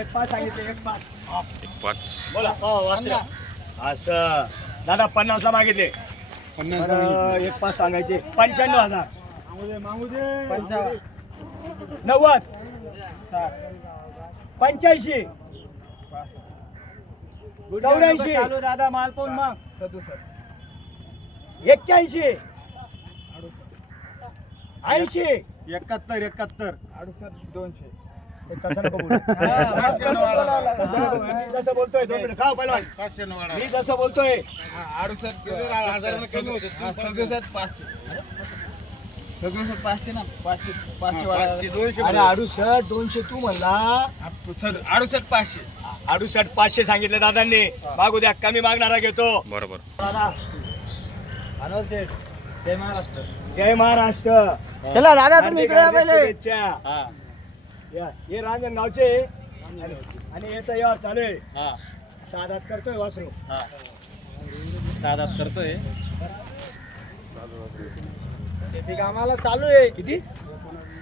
एक पाच सांगितले, एक पाच. एक पाच. बोला. असं दादा 50 ला मागितले. बरं, एक पाच सांगायचे. 95,000. 90. 85. 84. चालू दादा माल पाहून मग 81. 80. 71 200 तसं नको बोलू. मी जसं बोलतोय 2 मिनिट खाऊ पहिला. मी जसं बोलतोय 500 ना 500 अरे 68 200 तू म्हणला 68 500 68 500 सांगितले दादांनी. मागू द्या, कमी मागणारा घेतो. बरोबर. दादा अनवर शेठ जय महाराष्ट्र. जय महाराष्ट्र. चला दादा हार्दिक हार्दिक शुभेच्छा. या, हे रांजणगावचे आणि याचा यावर चालू आहे. साधात करतोय वासरू. साधात करतोय शेती कामाला चालू आहे. किती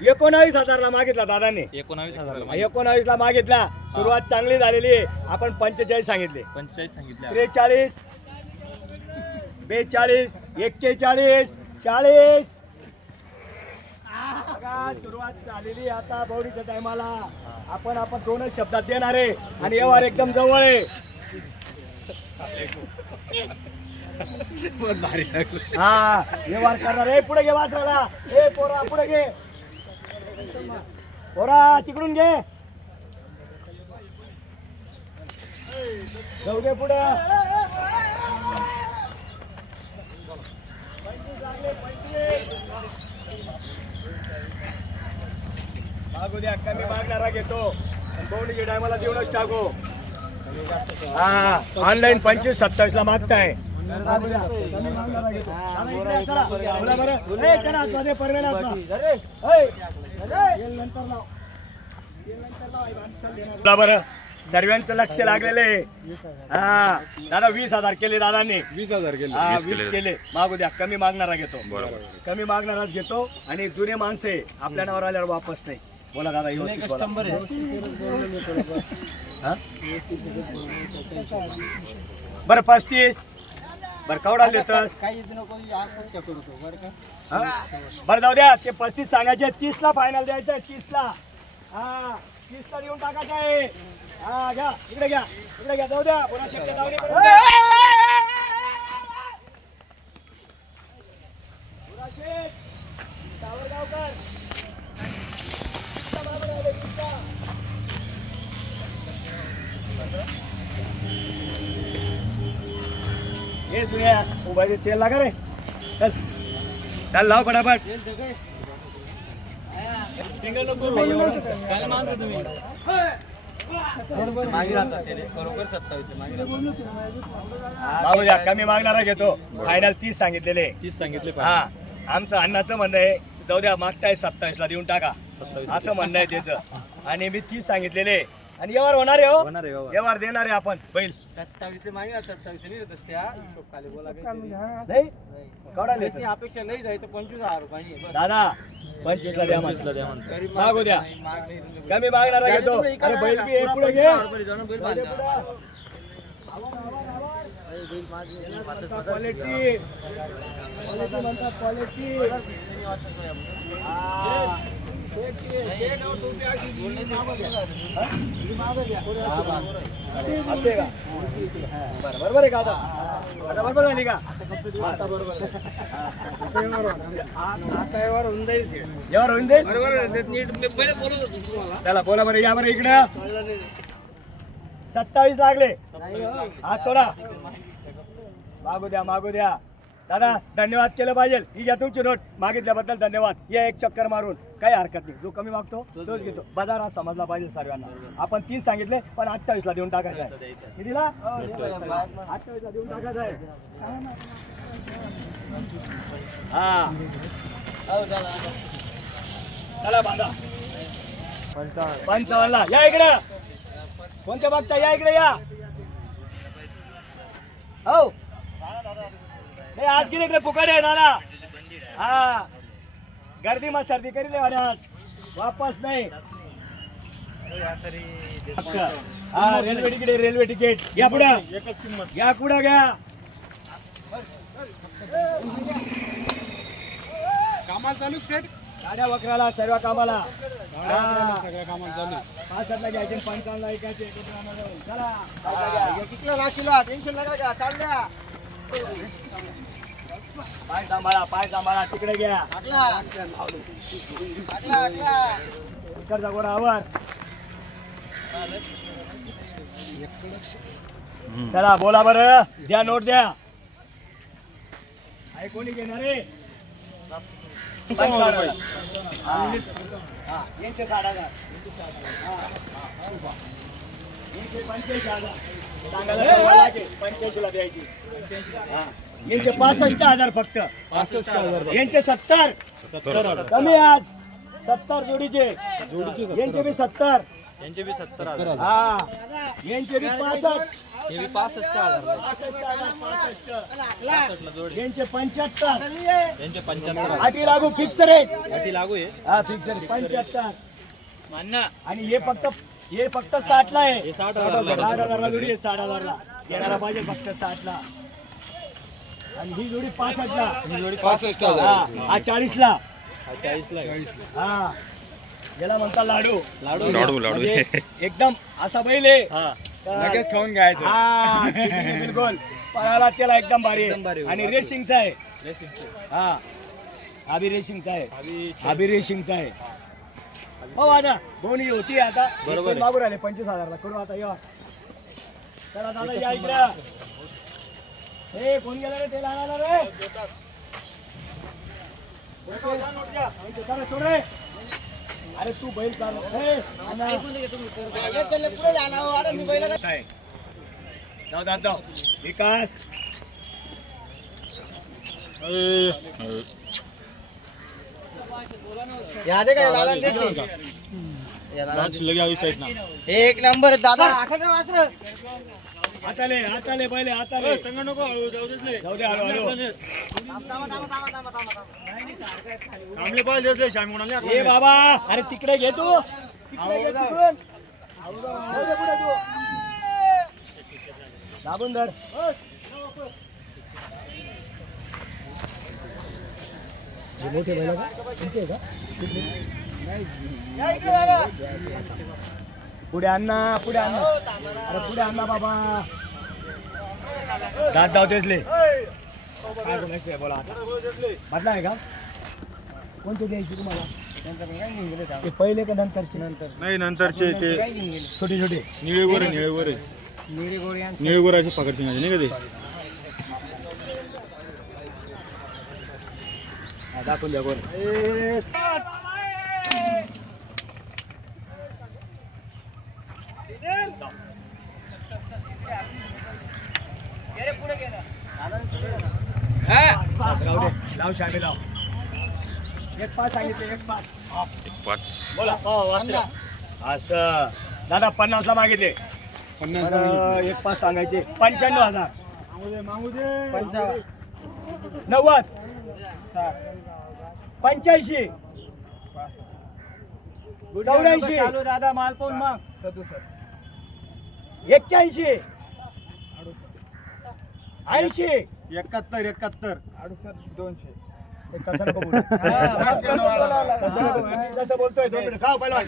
19,000 ला मागितला दादांनी. 19,000 19 ला मागितला. सुरुवात चांगली झालेली आहे. आपण 45 सांगितले. 45 सांगितले. 43 42 41 40. बघा, सुरुवात झालेली आता बौडीच्या टायमाला. आपण दोनच शब्दात देणार आहे आणि व्यवहार एकदम जवळ आहे. हा व्यवहार करणार आहे. पुढे घे वासराला. ए पोरा पुढे घे. पोरा तिकडून घे. जाऊ दे पुढे. मागू द्या, कमी मागणारा घेतो. बौडीच्या टायमाला देऊनच टाकू. हा ऑनलाईन 25-27 ला मागताय. बरं, सर्वांचं लक्ष लागलेलं आहे. हा दादा 20,000 केले दादांनी. 20,000 केले. हा 20 20 केले. मागू द्या, कमी मागणारा घेतो. बरोबर. कमी मागणाराच घेतो. आणि जुने माणसे आपल्या नावावर आल्यावर वापस नाही. बोला दादा व्यवस्थित बोला. हा? बरं 35. बरं कवडा देतस. बरं जाऊ द्या, ते 35 सांगायचे. 30 ला फायनल द्यायचं आहे. 30 ला. हा 30 ला देऊन टाकायचं आहे. हा घ्या, इकडे घ्या, इकडे घ्या. जाऊ द्या, पुन्हा शब्द जाऊ दे. ये सुनिया उभा दे, तेल लागा रे. चल चल लाव फटाफट. मागू द्या, कमी मागणारा घेतो. फायनल 30 सांगितलेले. 30 सांगितले. हा आमचं अण्णाचं म्हणणं आहे, जाऊ द्या मागताय 27 ला देऊन टाका, असं म्हणणं आहे त्याचं. आणि मी 30 सांगितलेले. आणि व्यवहार होणार आहे. हो व्यवहार देणार आहे आपण. बैल 27 मागे 27 नाही देत असते. खाली बोला नाही कवडा नाही. अपेक्षा नाही जायचं 25,000 रुपये दादा 25 ला द्या म्हणतो. मागू द्या, कमी मागणारा घेतो. अरे बैल बी आहे, पुढे घे. क्वालिटी म्हणतात क्वालिटी. असे का? बरोबर आहे का? आता बरोबर झाली का? आता बरोबर आता होऊन जाईल. यावर होऊन जाईल. बरोबर. चला बोला बरं, या बरं इकडं. 27 लागले. हात सोडा. मागू द्या, मागू द्या. दादा धन्यवाद केलं पाहिजे. ही घ्या तुमची नोट. मागितल्याबद्दल धन्यवाद. या एक चक्कर मारून काही हरकत नाही. जो कमी मागतो तोच घेतो. बाजार हा समजला पाहिजे सर्वांना. आपण 30 सांगितले, पण 28 ला देऊन टाकायचं आहे. कितीला? 28 ला देऊन टाकायचं आहे. हा चला बांधा. 55 ला या इकडे. कोणते बघता? या इकडे या. हो नाही आज गेले इकडे फुकट आहे दादा. हा गर्दी मग सर्दी करी आज वापस नाही. हा रेल्वे तिकीट आहे, रेल्वे तिकीट या पुढं, एकच किंमत. या पुढं घ्या. कामाला चालू सेट गाड्या वक्राला सर्व कामाला. सगळ्या कामाला चालू 65 घ्यायचे, 55 ऐकायचे. चला चला. टेन्शन नका घ्या, चाल द्या. पाय सांभाळा तिकडे घ्या. इकडचा गोरा आवर. चला बोला बरं, द्या नोट द्या. आहे कोणी घेणार रे? 55. हा, यांचे 60,000. यांचे 85,000. सांगायला सव्वा लाख आहे, 85 ला द्यायची. हा. यांचे 65,000 फक्त. 65,000. यांचे 70 कमी आज. 70 जोडीचे. यांचे बी 70. यांचे बी 70,000. हा यांचे बी 65. हे बी 65,000. 65,000. यांचे 75. यांचे 75,000. आठी लागू फिक्स रेट. गाठी लागू आहे. हा फिक्स रेट 75. मान्य. आणि हे फक्त 60 ला आहे. हे 60,000 60,000. ला जोडी आहे. 60,000 ला घेणारा पाहिजे फक्त 60 ला. आणि ही जोडी 65 ला. ही जोडी 65,000. हा 40 ला. 40 ला. हा याला म्हणता लाडू. लाडू. म्हणजे एकदम असा बैल आहे. हा. तर- लगेच खाऊन घ्यायचं. हा बिलकुल पळायला त्याला एकदम भारी एकदम भारी आहे. आहे. आणि रेसिंगचा आहे. रेसिंगचे. हा अभि रेसिंगचा आहे. अभि- अभि रेसिंगचा आहे. हो आता दोन्ही होती आता बरोबर आहे. मागून आले 25,000 ला करू आता या. चला दादा या इकडं. हे कोण गेला रे? ते लावणार रे. चला, सोड रे. अरे तू बैल चाल. जाऊ विकास. एक नंबर दादा. हाताले पहिले हाताले. नको हळू जाऊ दे. जाऊ दे हळू हळू. थांबले पाहिजे श्यामी म्हणाले. ए बाबा अरे तिकडे घे तू. तिकडे घे तिकडून. जाऊ दे पुढे तू. दाबून धर. हे मोठे बैल का? तुमचे आहे का? पुढे आणा पुढे आणा. अरे पुढे आणा बाबा. दात धावतेसले. काय बोलायचं बोला आता. म्हटलं आहे का? कोणते द्यायची तुम्हाला? ते पहिले का नंतरचे? नाही नंतरचे ते छोटे छोटे निळेगोरे निळेगोराचे पकडचे नाही का ते. हा, दाखवून द्या बोल. राहू दे. लाव शामी लाव. एक पाच सांगितले. एक पाच बोला. असं दादा 50 ला मागितले. 50 एक पाच सांगायचे. 95,000. मागू दे. 90. 85. 84. दादा माल पाहून मग 81. 80. 71 200. कसं नको बोलू. कसं नको. मी जसं बोलतोय 2 मिनिट खाऊ पहिला.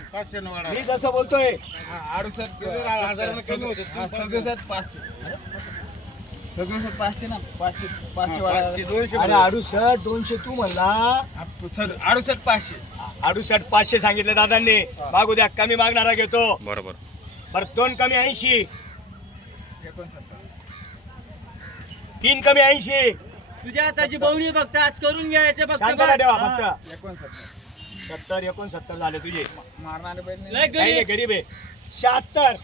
मी जसं बोलतोय 500 ना 500 अरे 68 200 तू म्हणला. 68 500. 68 500 सांगितले दादांनी. मागू द्या. कमी मागणारा घेतो. बरं 2 कमी 80. 3 कमी 80. तुझ्या हाताची बहुरी फक्त आज करून घ्यायचं फक्त. शांतता ठेवा फक्त. 70 69 झाले तुझे. मारणारे बैल नाही. नाही नाही, गरीब आहे. 76.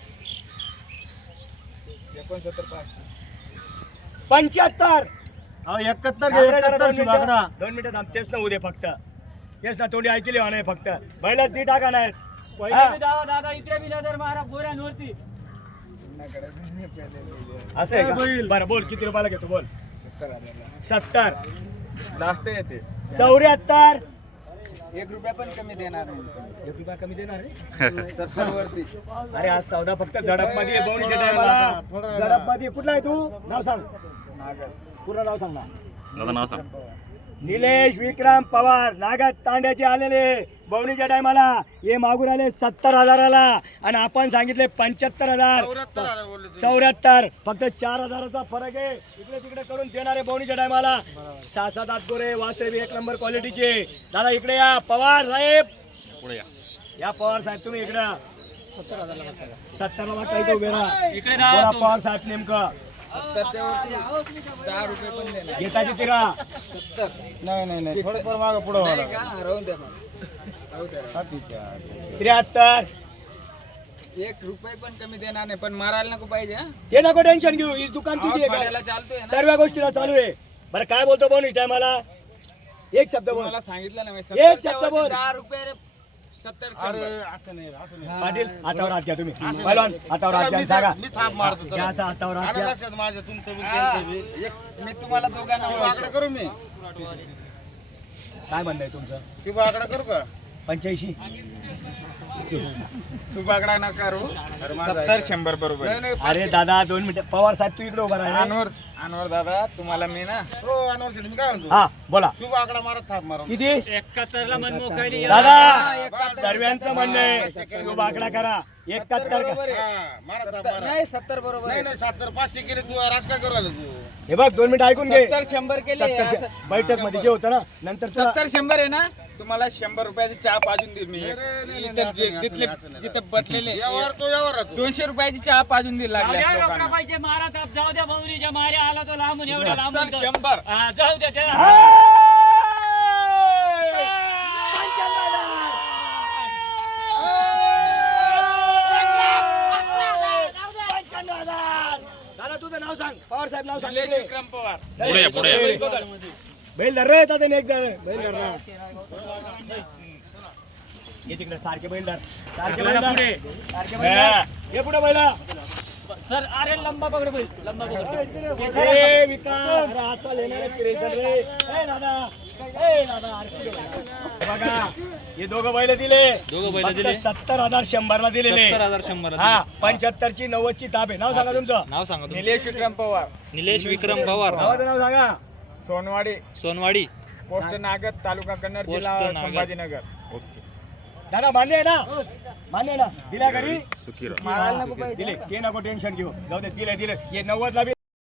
75. 2 मिनिटं थांब. तेच ना उद्या फक्त. तेच ना तोंडी ऐकली नाही फक्त. बैलाच ती टाका नाही. पहिले दादा इकडे बी नजर मारा गोऱ्यांवरती. असं आहे का? बरं बोल किती रुपयाला घेतो बोल. 70. लास्ट येते. 74. 1 रुपया पण कमी देणार नाही. 1 रुपया कमी देणार आहे 70 वरती. अरे आज सौदा फक्त झडप मध्ये बवणीच्या टायमाला झडप मध्ये. कुठला आहे तू? नाव सांग, नागर. पूर्ण नाव सांग ना. दादा नाव सांग. निलेश विक्रम पवार नागद तांड्याचे आलेले बवणीच्या टायमाला. हे मागून आले 70,000ला आणि आपण सांगितले 75,000. 74. फक्त 4,000चा फरक आहे. इकडे तिकडे करून देणारे बवणीच्या टायमाला. 6-7 दात गोरे वासरे बी 1 नंबर क्वालिटीचे. दादा इकडे या. पवार साहेब पुढे या. या. पवार साहेब तुम्ही इकडे 70ला मागता इथे उभे राहा. इकडे पवार साहेब नेमकं 70च्या वरती 10 रुपये पण देणार. घेताची तिरा. 70. नाही थोडंफार मागं पुढं नाही का? राहून द्या मग. राहू द्या. 73. 1 रुपये पण कमी देणार नाही, पण मारायला नको पाहिजे हा. ते नको टेन्शन घेऊ. ही दुकान तुझी आहे फाट्याला का? चालतोय ना. सर्व गोष्टीला चालू आहे. बरं काय बोलतो बवणी टायमाला? एक शब्द बोल. तुम्हाला सांगितलं ना मी, एक 70च्या शब्द वरती बोल. 10 रुपये रे. 70 पाटील हातावर हात घ्या तुम्ही. पहिलवान हातावर हात घ्या. सांगा घ्या असं हातावर हात घ्या. मी तुम्हाला दोघांना ओळखतो. करू मी काय म्हणणं आहे तुमचं? शुभ आकडा करू का? 85. सुबागडा न करू. 70-100 बरोबर. अरे दादा 2 मिनिटं. पवार साहेब तू इकडे उभा राहा रे. अनवर दादा, तुम्हाला मी ना हो अनवर शेठ, मी काय म्हणतो हा बोला. शुभ आकडा मारा थाप मारा. किती? 71ला मन मोकळी. दादा सर्वांचं म्हणणं आहे शुभ आकडा करा. 71 का? मारा थाप मारा. नाही 70 बरोबर. नाही 70 500 केले तू राज काय करू राहिला तू? हे बघ 2 मिनिटं ऐकून घे. 70-100 केले. 70 बैठक मध्ये जे होतं ना नंतर 70-100 आहे ना. तुम्हाला 100 रुपयाची चहा पाजून देईल मी. नाही, इथं असं नाही, जिथले असं नाही. जिथं बटलेले यावर तो यावर राहतो. 200 रुपयाची चहा पाजून देईल लागल्या लोकांना. पाहिजे मारा ताप जाऊ द्या भाऊरीच्या माऱ्या आला तो लांबून एवढ्या लांबून 70-100. हा, जाऊ द्या त्याला. दादा तुझं नाव सांग. पवार साहेब नाव सांग. निलेश विक्रम पवार. पुढे या, पुढे या. बैल धर रे येतात एक धर. बैल धर ना. ये तिकडे सारखे बैल धर. सारखे बैल धर. सारखे बैल धर. ये पुढे बैला. सर अरे लंबा पकड बैल, लंबा पकड. ए विकास अरे असा लेणार फिरेशन रे. ए दादा अरे बघा हे दोघं बैल दिले. बैलं दिले. 70,000 100ला दिलेले. 70,000 हा 75 ची 90 ची ताप आहे. नाव सांगा तुमचं. नाव सांगा तुम्ही. निलेश विक्रम पवार. निलेश विक्रम पवार, नावाचं नाव सांगा. सोनवाडी, सोनवाडी. पोस्ट नागद, तालुका कन्नड, पोस्ट जिल्हा नागद. संभाजीनगर. ओके. दादा मान्य आहे ना? मान्य आहे ना? दिल्या घरी सुखी राहा. मारायला नको पाहिजे. दिले ते नको टेन्शन घेऊ. जाऊ दे दिले हे 90 ला बी